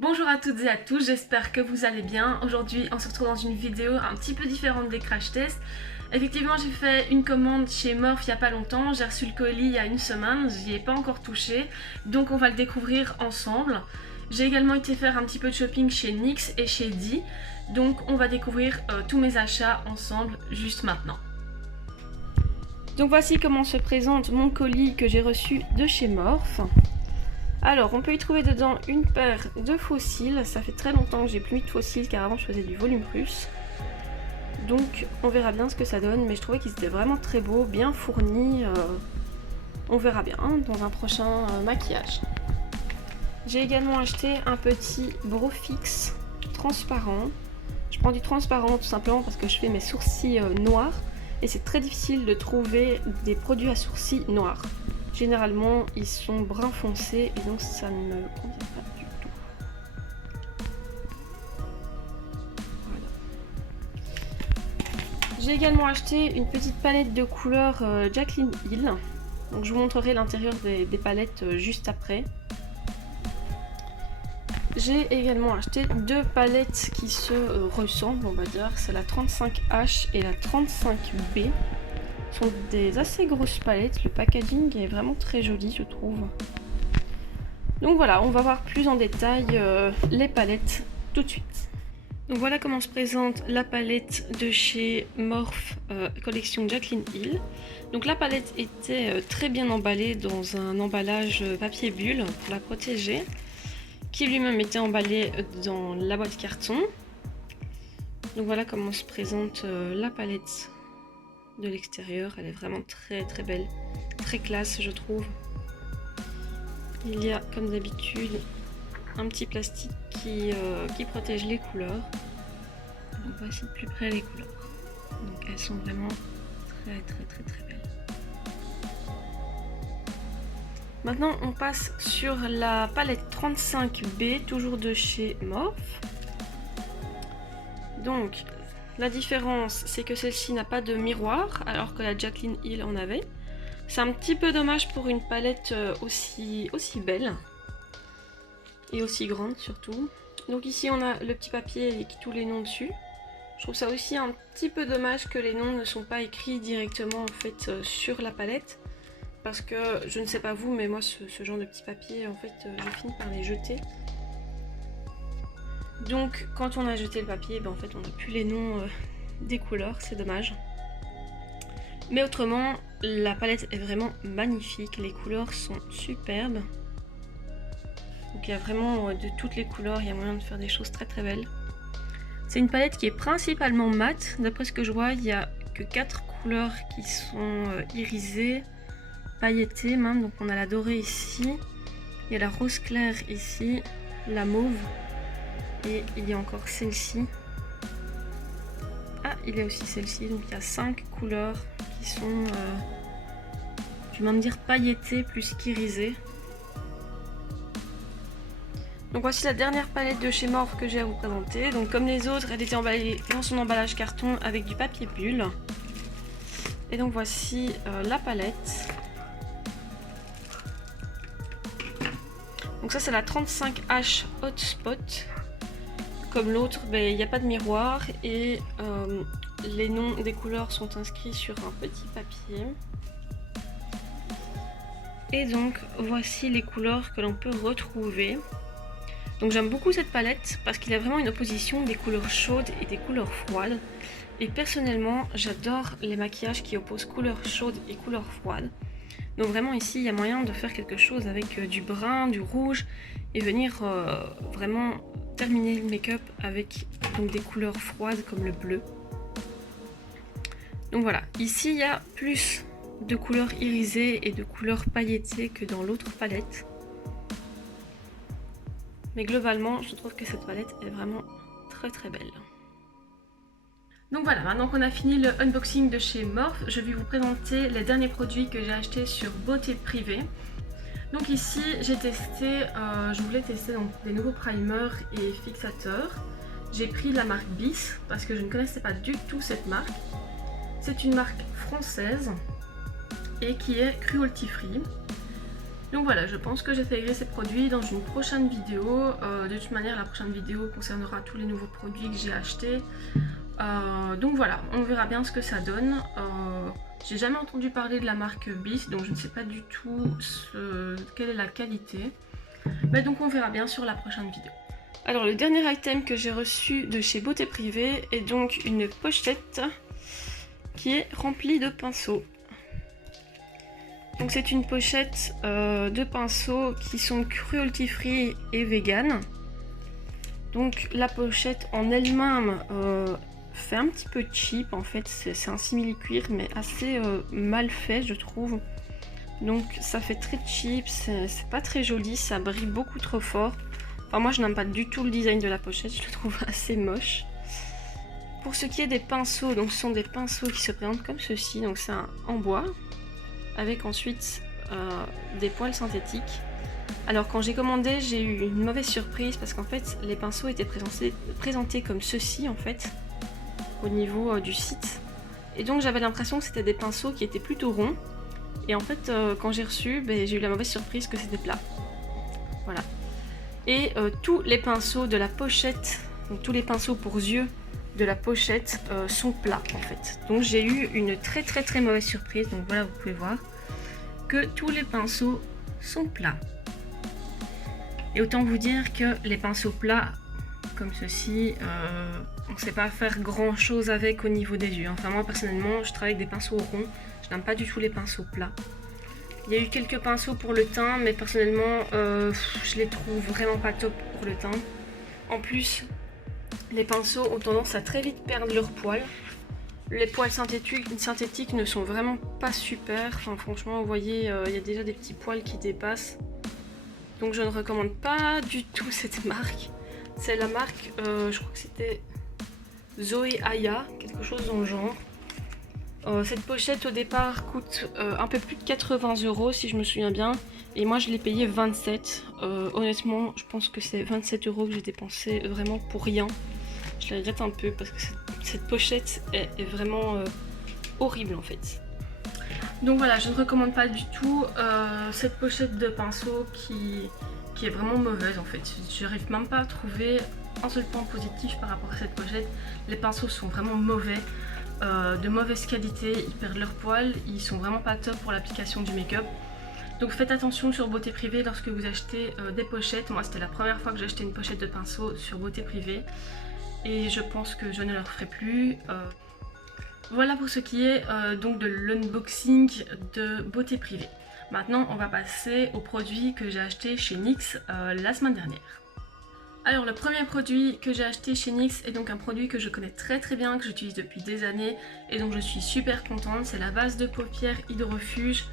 Bonjour à toutes et à tous, j'espère que vous allez bien. Aujourd'hui on se retrouve dans une vidéo un petit peu différente des crash tests. Effectivement j'ai fait une commande chez Morph il n'y a pas longtemps, j'ai reçu le colis il y a une semaine, j'y ai pas encore touché, donc on va le découvrir ensemble. J'ai également été faire un petit peu de shopping chez NYX et chez Di, donc on va découvrir tous mes achats ensemble juste maintenant. Donc voici comment se présente mon colis que j'ai reçu de chez Morph. Alors, on peut y trouver dedans une paire de fossiles. Ça fait très longtemps que j'ai plus mis de fossiles car avant je faisais du volume plus. Donc, on verra bien ce que ça donne. Mais je trouvais qu'ils étaient vraiment très beaux, bien fournis. On verra bien dans un prochain maquillage. J'ai également acheté un petit brow fix transparent. Je prends du transparent tout simplement parce que je fais mes sourcils noirs. Et c'est très difficile de trouver des produits à sourcils noirs. Généralement, ils sont brun foncé et donc ça ne me convient pas du tout. Voilà. J'ai également acheté une petite palette de couleurs Jaclyn Hill. Donc je vous montrerai l'intérieur des palettes juste après. J'ai également acheté deux palettes qui se ressemblent, on va dire. C'est la 35H et la 35B. Ce sont des assez grosses palettes, le packaging est vraiment très joli je trouve. Donc voilà, on va voir plus en détail les palettes tout de suite. Donc voilà comment se présente la palette de chez Morph collection Jaclyn Hill. Donc la palette était très bien emballée dans un emballage papier bulle pour la protéger, qui lui-même était emballé dans la boîte carton. Donc voilà comment se présente la palette de l'extérieur, elle est vraiment très très belle, très classe je trouve. Il y a comme d'habitude un petit plastique qui protège les couleurs. Donc voici de plus près les couleurs. Donc elles sont vraiment très belles. Maintenant on passe sur la palette 35B, toujours de chez Morph. Donc la différence, c'est que celle-ci n'a pas de miroir, alors que la Jaclyn Hill en avait. C'est un petit peu dommage pour une palette aussi belle. Et aussi grande surtout. Donc ici on a le petit papier avec tous les noms dessus. Je trouve ça aussi un petit peu dommage que les noms ne sont pas écrits directement en fait sur la palette. Parce que, je ne sais pas vous, mais moi ce genre de petit papier, en fait, je finis par les jeter. Donc quand on a jeté le papier, ben en fait on n'a plus les noms des couleurs, c'est dommage. Mais autrement, la palette est vraiment magnifique, les couleurs sont superbes. Donc il y a vraiment de toutes les couleurs, il y a moyen de faire des choses très belles. C'est une palette qui est principalement mate, d'après ce que je vois, il n'y a que 4 couleurs qui sont irisées, pailletées même. Donc on a la dorée ici, il y a la rose claire ici, la mauve. Et il y a encore celle-ci. Ah, il y a aussi celle-ci. Donc il y a 5 couleurs qui sont, je vais même dire pailletées plus qu'irisées. Donc voici la dernière palette de chez Morph que j'ai à vous présenter. Donc comme les autres, elle était emballée dans son emballage carton avec du papier bulle. Et donc voici la palette. Donc ça c'est la 35H Hotspot. Comme l'autre, il n'y a pas de miroir et les noms des couleurs sont inscrits sur un petit papier. Et donc voici les couleurs que l'on peut retrouver. Donc j'aime beaucoup cette palette parce qu'il y a vraiment une opposition des couleurs chaudes et des couleurs froides. Et personnellement, j'adore les maquillages qui opposent couleurs chaudes et couleurs froides. Donc vraiment ici, il y a moyen de faire quelque chose avec du brun, du rouge et venir vraiment terminer le make-up avec donc, des couleurs froides comme le bleu. Donc voilà, ici il y a plus de couleurs irisées et de couleurs paillettées que dans l'autre palette. Mais globalement, je trouve que cette palette est vraiment très belle. Donc voilà, maintenant qu'on a fini le unboxing de chez Morph, je vais vous présenter les derniers produits que j'ai achetés sur Beauté Privée. Donc ici j'ai testé, je voulais tester donc, des nouveaux primers et fixateurs. J'ai pris la marque Bis parce que je ne connaissais pas du tout cette marque. C'est une marque française et qui est cruelty free. Donc voilà, je pense que j'essayerai ces produits dans une prochaine vidéo. De toute manière, la prochaine vidéo concernera tous les nouveaux produits que j'ai achetés. Donc voilà, on verra bien ce que ça donne. J'ai jamais entendu parler de la marque Bis, donc je ne sais pas du tout quelle est la qualité. Mais donc on verra bien sur la prochaine vidéo. Alors le dernier item que j'ai reçu de chez Beauté Privée est donc une pochette qui est remplie de pinceaux. Donc c'est une pochette de pinceaux qui sont cruelty free et vegan. Donc la pochette en elle-même fait un petit peu cheap en fait, c'est un simili-cuir mais assez mal fait je trouve. Donc ça fait très cheap, c'est pas très joli, ça brille beaucoup trop fort. Enfin moi je n'aime pas du tout le design de la pochette, je le trouve assez moche. Pour ce qui est des pinceaux, donc ce sont des pinceaux qui se présentent comme ceci, donc c'est en bois. Avec ensuite des poils synthétiques. Alors quand j'ai commandé, j'ai eu une mauvaise surprise parce qu'en fait les pinceaux étaient présentés comme ceci en fait au niveau du site. Et donc j'avais l'impression que c'était des pinceaux qui étaient plutôt ronds. Et en fait quand j'ai reçu, j'ai eu la mauvaise surprise que c'était plat. Voilà. Et tous les pinceaux de la pochette, donc tous les pinceaux pour yeux de la pochette sont plats en fait. Donc j'ai eu une très mauvaise surprise. Donc voilà, vous pouvez voir que tous les pinceaux sont plats. Et autant vous dire que les pinceaux plats comme ceci, on ne sait pas faire grand chose avec au niveau des yeux. Enfin moi personnellement je travaille avec des pinceaux ronds, je n'aime pas du tout les pinceaux plats. Il y a eu quelques pinceaux pour le teint mais personnellement je les trouve vraiment pas top pour le teint. En plus les pinceaux ont tendance à très vite perdre leurs poils. Les poils synthétiques ne sont vraiment pas super. Enfin, franchement, vous voyez, il y a déjà des petits poils qui dépassent. Donc je ne recommande pas du tout cette marque. C'est la marque, je crois que c'était Zoé Aya, quelque chose dans le genre. Cette pochette au départ coûte un peu plus de 80 € si je me souviens bien. Et moi je l'ai payé 27. Honnêtement, je pense que c'est 27 € que j'ai dépensé vraiment pour rien. Je la regrette un peu parce que cette pochette est vraiment horrible en fait. Donc voilà, je ne recommande pas du tout cette pochette de pinceau qui est vraiment mauvaise en fait. J'arrive même pas à trouver un seul point positif par rapport à cette pochette. Les pinceaux sont vraiment mauvais, de mauvaise qualité, ils perdent leurs poils, ils sont vraiment pas top pour l'application du make-up. Donc faites attention sur Beauté Privée lorsque vous achetez des pochettes. Moi c'était la première fois que j'ai acheté une pochette de pinceau sur Beauté Privée. Et je pense que je ne le referai plus. Voilà pour ce qui est donc de l'unboxing de Beauté Privée. Maintenant on va passer aux produits que j'ai acheté chez NYX la semaine dernière. Alors le premier produit que j'ai acheté chez NYX est donc un produit que je connais très bien, que j'utilise depuis des années et dont je suis super contente. C'est la base de paupières Hydrofuge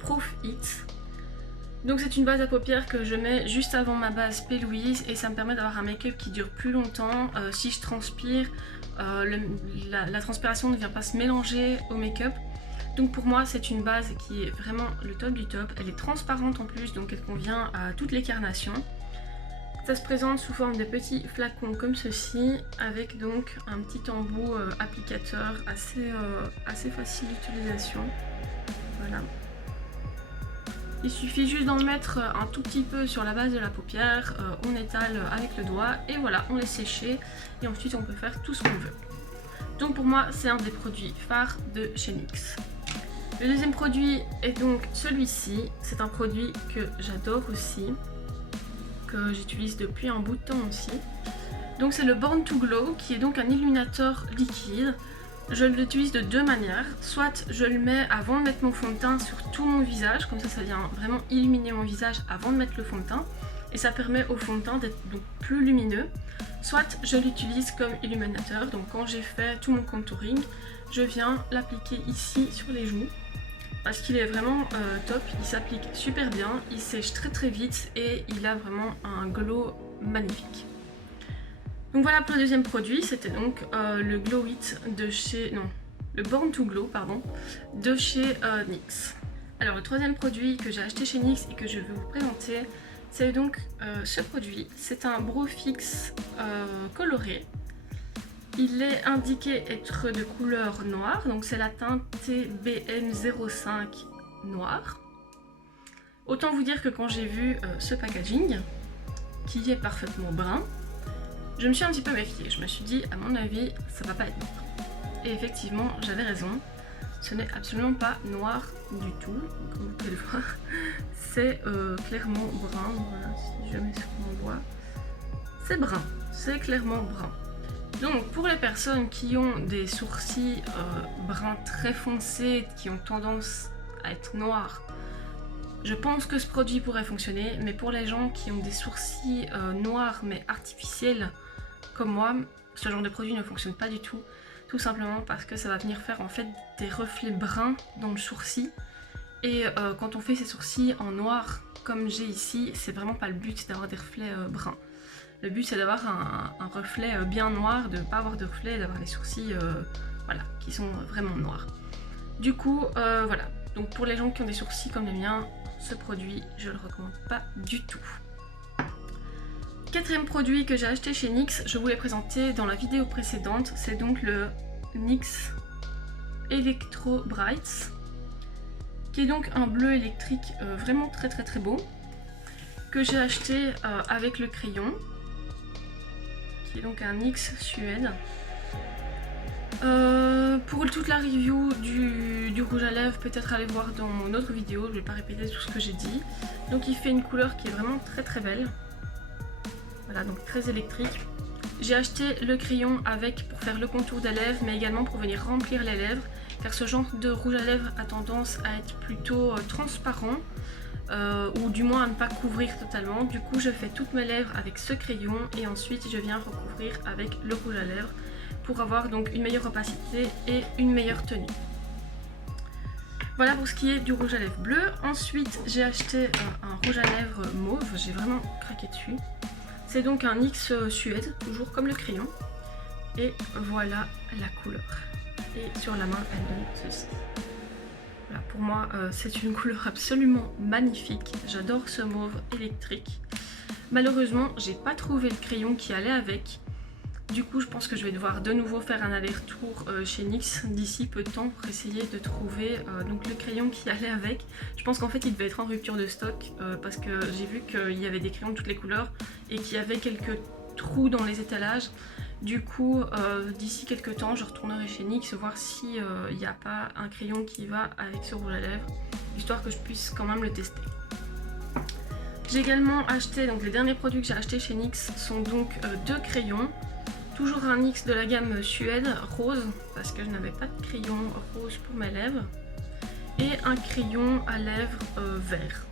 Proof It. Donc c'est une base à paupières que je mets juste avant ma base P. Louise et ça me permet d'avoir un make-up qui dure plus longtemps. Si je transpire, la transpiration ne vient pas se mélanger au make-up. Donc pour moi c'est une base qui est vraiment le top du top. Elle est transparente en plus, donc elle convient à toutes les carnations. Ça se présente sous forme de petits flacons comme ceci, avec donc un petit embout applicateur assez facile d'utilisation. Voilà. Il suffit juste d'en mettre un tout petit peu sur la base de la paupière, on étale avec le doigt et voilà, on laisse sécher et ensuite on peut faire tout ce qu'on veut. Donc pour moi c'est un des produits phares de chez NYX. Le deuxième produit est donc celui-ci, c'est un produit que j'adore aussi, que j'utilise depuis un bout de temps aussi. Donc c'est le Born to Glow qui est donc un illuminateur liquide. Je l'utilise de deux manières, soit je le mets avant de mettre mon fond de teint sur tout mon visage, comme ça vient vraiment illuminer mon visage avant de mettre le fond de teint, et ça permet au fond de teint d'être donc plus lumineux, soit je l'utilise comme illuminateur, donc quand j'ai fait tout mon contouring, je viens l'appliquer ici sur les joues, parce qu'il est vraiment top, il s'applique super bien, il sèche très vite et il a vraiment un glow magnifique. Donc voilà pour le deuxième produit, c'était donc le Glow It de chez... non, le Born to Glow, pardon, de chez NYX. Alors le troisième produit que j'ai acheté chez NYX et que je vais vous présenter, c'est donc ce produit. C'est un brow fix coloré. Il est indiqué être de couleur noire, donc c'est la teinte TBM05 noire. Autant vous dire que quand j'ai vu ce packaging, qui est parfaitement brun, je me suis un petit peu méfiée. Je me suis dit, à mon avis, ça va pas être noir. Et effectivement, j'avais raison. Ce n'est absolument pas noir du tout, comme vous pouvez le voir. C'est clairement brun. Voilà, si je mets ce qu'on voit, c'est brun. C'est clairement brun. Donc, pour les personnes qui ont des sourcils bruns très foncés, qui ont tendance à être noirs, je pense que ce produit pourrait fonctionner, mais pour les gens qui ont des sourcils noirs mais artificiels comme moi, ce genre de produit ne fonctionne pas du tout simplement parce que ça va venir faire en fait des reflets bruns dans le sourcil, et quand on fait ses sourcils en noir comme j'ai ici, c'est vraiment pas le but d'avoir des reflets bruns. Le but c'est d'avoir un reflet bien noir, de ne pas avoir de reflets, d'avoir les sourcils voilà, qui sont vraiment noirs. Du coup, voilà. Donc pour les gens qui ont des sourcils comme les miens, ce produit, je le recommande pas du tout. Quatrième produit que j'ai acheté chez NYX, je vous l'ai présenté dans la vidéo précédente, c'est donc le NYX Electro Brights, qui est donc un bleu électrique vraiment très beau, que j'ai acheté avec le crayon, qui est donc un NYX Suède. Pour toute la review du rouge à lèvres, peut-être aller voir dans mon autre vidéo, je ne vais pas répéter tout ce que j'ai dit. Donc il fait une couleur qui est vraiment très belle. Voilà, donc très électrique. J'ai acheté le crayon avec pour faire le contour des lèvres, mais également pour venir remplir les lèvres, car ce genre de rouge à lèvres a tendance à être plutôt transparent, ou du moins à ne pas couvrir totalement. Du coup je fais toutes mes lèvres avec ce crayon et ensuite je viens recouvrir avec le rouge à lèvres, pour avoir donc une meilleure opacité et une meilleure tenue. Voilà pour ce qui est du rouge à lèvres bleu. Ensuite j'ai acheté un rouge à lèvres mauve, j'ai vraiment craqué dessus. C'est donc un NYX Suède, toujours comme le crayon. Et voilà la couleur. Et sur la main elle donne ceci. Voilà, pour moi c'est une couleur absolument magnifique. J'adore ce mauve électrique. Malheureusement j'ai pas trouvé le crayon qui allait avec. Du coup, je pense que je vais devoir de nouveau faire un aller-retour chez NYX d'ici peu de temps pour essayer de trouver donc le crayon qui allait avec. Je pense qu'en fait, il devait être en rupture de stock parce que j'ai vu qu'il y avait des crayons de toutes les couleurs et qu'il y avait quelques trous dans les étalages. Du coup, d'ici quelques temps, je retournerai chez NYX voir s'il n'y a pas un crayon qui va avec ce rouge à lèvres, histoire que je puisse quand même le tester. J'ai également acheté, donc les derniers produits que j'ai achetés chez NYX sont donc deux crayons. Toujours un NYX de la gamme Suède, rose, parce que je n'avais pas de crayon rose pour mes lèvres. Et un crayon à lèvres vert,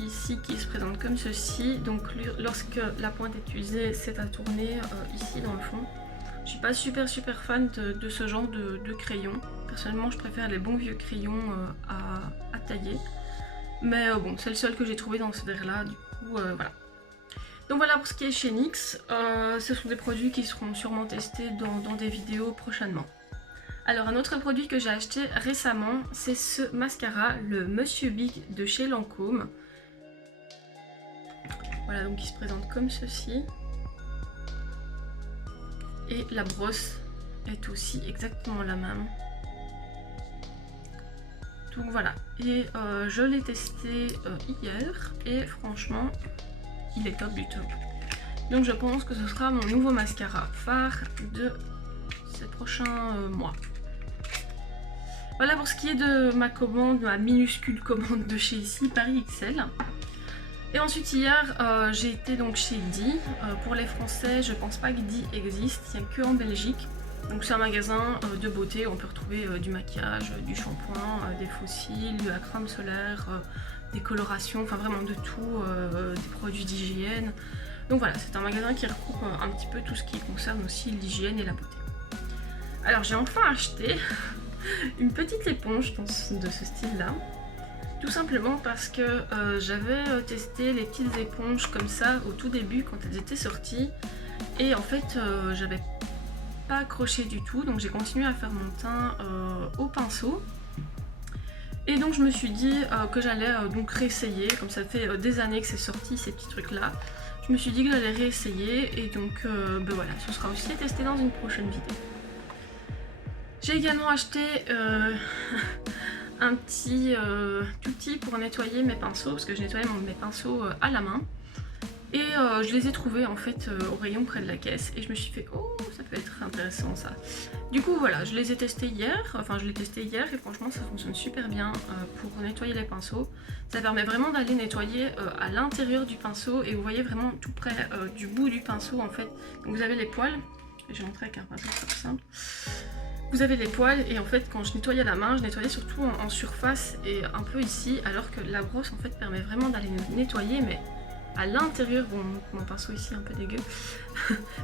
ici qui se présente comme ceci. Donc lorsque la pointe est usée, c'est à tourner ici dans le fond. Je suis pas super fan de ce genre de crayon. Personnellement, je préfère les bons vieux crayons à tailler. Mais bon, c'est le seul que j'ai trouvé dans ce verre-là, du coup voilà. Donc voilà pour ce qui est chez NYX, ce sont des produits qui seront sûrement testés dans des vidéos prochainement. Alors un autre produit que j'ai acheté récemment, c'est ce mascara, le Monsieur Big de chez Lancôme. Voilà, donc il se présente comme ceci. Et la brosse est aussi exactement la même. Donc voilà, et je l'ai testé hier et franchement, il est top du top. Donc je pense que ce sera mon nouveau mascara phare de ces prochains mois. Voilà pour ce qui est de ma commande, ma minuscule commande de chez ici, Paris XL. Et ensuite hier, j'ai été donc chez Di. Pour les Français, je pense pas que Di existe, il n'y a que en Belgique. Donc c'est un magasin de beauté où on peut retrouver du maquillage, du shampoing, des faux cils, de la crème solaire, des colorations, enfin vraiment de tout, des produits d'hygiène. Donc voilà, c'est un magasin qui regroupe un petit peu tout ce qui concerne aussi l'hygiène et la beauté. Alors j'ai enfin acheté une petite éponge de ce style-là. Tout simplement parce que j'avais testé les petites éponges comme ça au tout début quand elles étaient sorties. Et en fait, j'avais pas accroché du tout, donc j'ai continué à faire mon teint au pinceau. Et donc je me suis dit que j'allais donc réessayer, comme ça fait des années que c'est sorti ces petits trucs là. Je me suis dit que j'allais réessayer et donc ben voilà, ce sera aussi testé dans une prochaine vidéo. J'ai également acheté un petit outil pour nettoyer mes pinceaux, parce que je nettoyais mes pinceaux à la main. Et je les ai trouvés en fait au rayon près de la caisse, et je me suis fait oh ça peut être intéressant ça. Du coup voilà, je les ai testés hier, et franchement ça fonctionne super bien pour nettoyer les pinceaux. Ça permet vraiment d'aller nettoyer à l'intérieur du pinceau, et vous voyez vraiment tout près du bout du pinceau en fait. Donc vous avez les poils, je vais montrer avec un pinceau, c'est plus simple. Vous avez les poils, et en fait quand je nettoyais la main, je nettoyais surtout en surface et un peu ici, alors que la brosse en fait permet vraiment d'aller nettoyer, mais à l'intérieur, bon mon pinceau ici est un peu dégueu,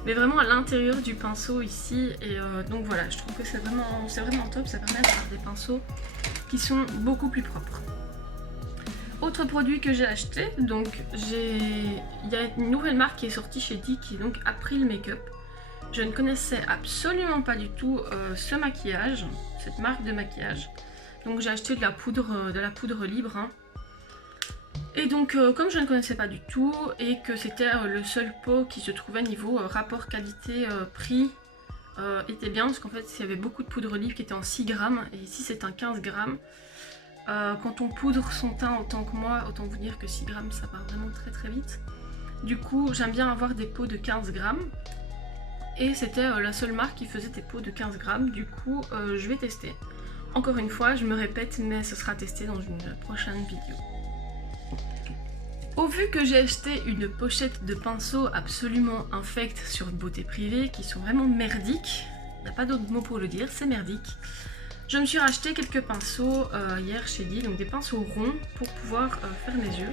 mais vraiment à l'intérieur du pinceau ici, et donc voilà, je trouve que c'est vraiment top, ça permet d'avoir des pinceaux qui sont beaucoup plus propres. Autre produit que j'ai acheté, donc il y a une nouvelle marque qui est sortie chez Dick, qui est donc April Makeup. Je ne connaissais absolument pas du tout ce maquillage, cette marque de maquillage, donc j'ai acheté de la poudre libre, hein. Et donc comme je ne connaissais pas du tout et que c'était le seul pot qui se trouvait niveau rapport qualité-prix, était bien, parce qu'en fait il y avait beaucoup de poudre libre qui était en 6 grammes, et ici c'est un 15 grammes. Quand on poudre son teint autant que moi, autant vous dire que 6 grammes ça part vraiment très très vite. Du coup j'aime bien avoir des pots de 15 grammes, et c'était la seule marque qui faisait des pots de 15 grammes, du coup je vais tester. Encore une fois je me répète, mais ce sera testé dans une prochaine vidéo. Au vu que j'ai acheté une pochette de pinceaux absolument infects sur Beauté Privée, qui sont vraiment merdiques, il n'y a pas d'autre mot pour le dire, c'est merdique, je me suis racheté quelques pinceaux hier chez Dick, donc des pinceaux ronds pour pouvoir faire mes yeux.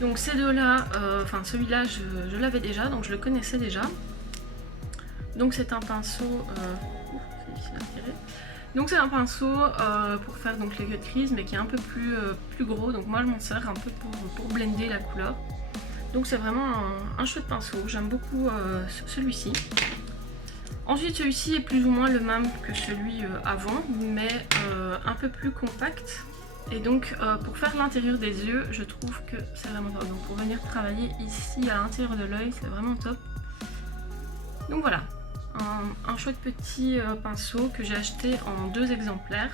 Donc ces deux-là, celui-là je l'avais déjà, donc je le connaissais déjà. Donc c'est un pinceau, c'est difficile à tirer. Donc c'est un pinceau pour faire donc les cut crease, mais qui est un peu plus gros, donc moi je m'en sers un peu pour blender la couleur. Donc c'est vraiment un chouette pinceau, j'aime beaucoup celui-ci. Ensuite celui-ci est plus ou moins le même que celui avant, mais un peu plus compact. Et donc pour faire l'intérieur des yeux, je trouve que c'est vraiment top. Donc pour venir travailler ici à l'intérieur de l'œil, c'est vraiment top. Donc voilà. Un chouette petit pinceau que j'ai acheté en 2 exemplaires.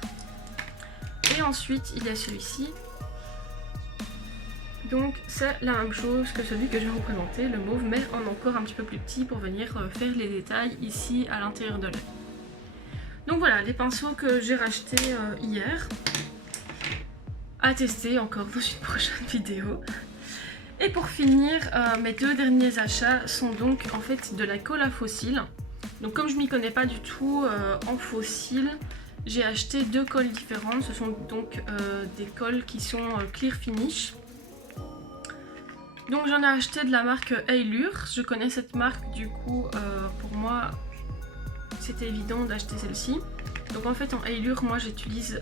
Et ensuite il y a celui-ci. Donc c'est la même chose que celui que je vais vous présenter, le mauve, mais en encore un petit peu plus petit pour venir faire les détails ici à l'intérieur de l'œil. Donc voilà les pinceaux que j'ai rachetés hier, à tester encore dans une prochaine vidéo. Et pour finir, mes 2 derniers achats sont donc en fait de la colle à faux cils. Donc comme je m'y connais pas du tout en faux cils, j'ai acheté 2 colles différentes. Ce sont donc des colles qui sont clear finish. Donc j'en ai acheté de la marque Allure. Je connais cette marque, du coup pour moi c'était évident d'acheter celle-ci. Donc en fait en Allure, moi j'utilise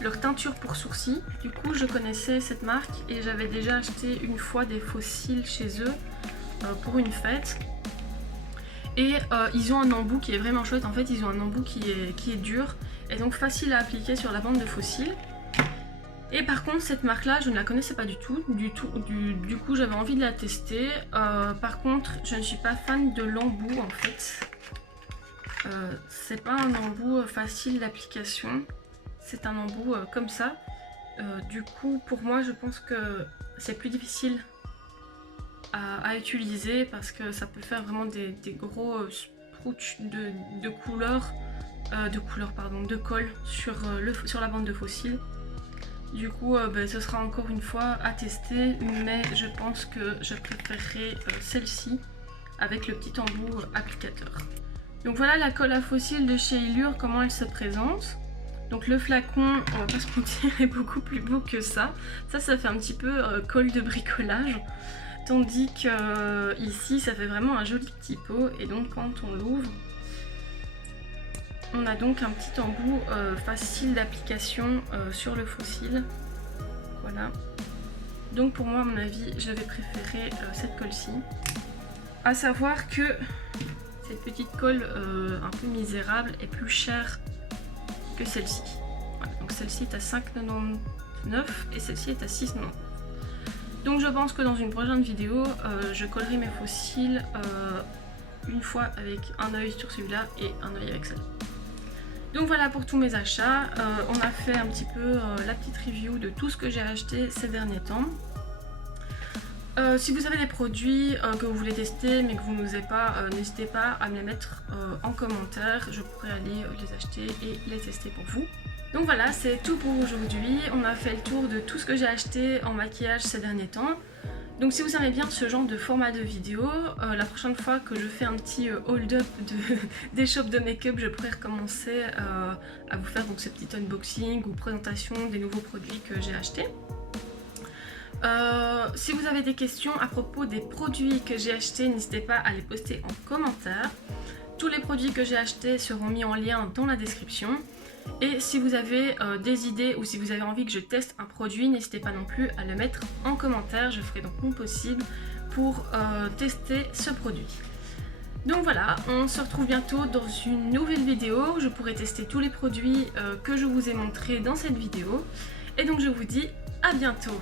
leur teinture pour sourcils. Du coup je connaissais cette marque et j'avais déjà acheté une fois des faux cils chez eux pour une fête. Et ils ont un embout qui est vraiment chouette. En fait ils ont un embout qui est dur et donc facile à appliquer sur la bande de faux cils. Et par contre cette marque là je ne la connaissais pas du tout, du coup j'avais envie de la tester. Par contre je ne suis pas fan de l'embout en fait. C'est pas un embout facile d'application, c'est un embout comme ça. Du coup pour moi je pense que c'est plus difficile à utiliser parce que ça peut faire vraiment des gros sprouts de colle sur la bande de faux cils. Du coup ce sera encore une fois à tester, mais je pense que je préférerais celle-ci avec le petit embout applicateur. Donc voilà la colle à faux cils de chez Allure, comment elle se présente. Donc le flacon, on va pas se mentir, est beaucoup plus beau que ça. Ça fait un petit peu colle de bricolage. Tandis que ici ça fait vraiment un joli petit pot, et donc quand on l'ouvre, on a donc un petit embout facile d'application sur le faux cil. Voilà. Donc pour moi à mon avis je vais préférer cette colle-ci. A savoir que cette petite colle un peu misérable est plus chère que celle-ci. Voilà. Donc celle-ci est à 5,99 et celle-ci est à 6,99. Donc je pense que dans une prochaine vidéo, je collerai mes faux cils une fois avec un œil sur celui-là et un œil avec celle-là. Donc voilà pour tous mes achats. On a fait un petit peu la petite review de tout ce que j'ai acheté ces derniers temps. Si vous avez des produits que vous voulez tester mais que vous n'osez pas, n'hésitez pas à me les mettre en commentaire. Je pourrais aller les acheter et les tester pour vous. Donc voilà, c'est tout pour aujourd'hui. On a fait le tour de tout ce que j'ai acheté en maquillage ces derniers temps. Donc si vous aimez bien ce genre de format de vidéo, la prochaine fois que je fais un petit hold-up des shops de make-up, je pourrais recommencer à vous faire donc ce petit unboxing ou présentation des nouveaux produits que j'ai achetés. Si vous avez des questions à propos des produits que j'ai achetés, n'hésitez pas à les poster en commentaire. Tous les produits que j'ai achetés seront mis en lien dans la description. Et si vous avez des idées ou si vous avez envie que je teste un produit, n'hésitez pas non plus à le mettre en commentaire. Je ferai donc mon possible pour tester ce produit. Donc voilà, on se retrouve bientôt dans une nouvelle vidéo. Je pourrai tester tous les produits que je vous ai montrés dans cette vidéo. Et donc je vous dis à bientôt.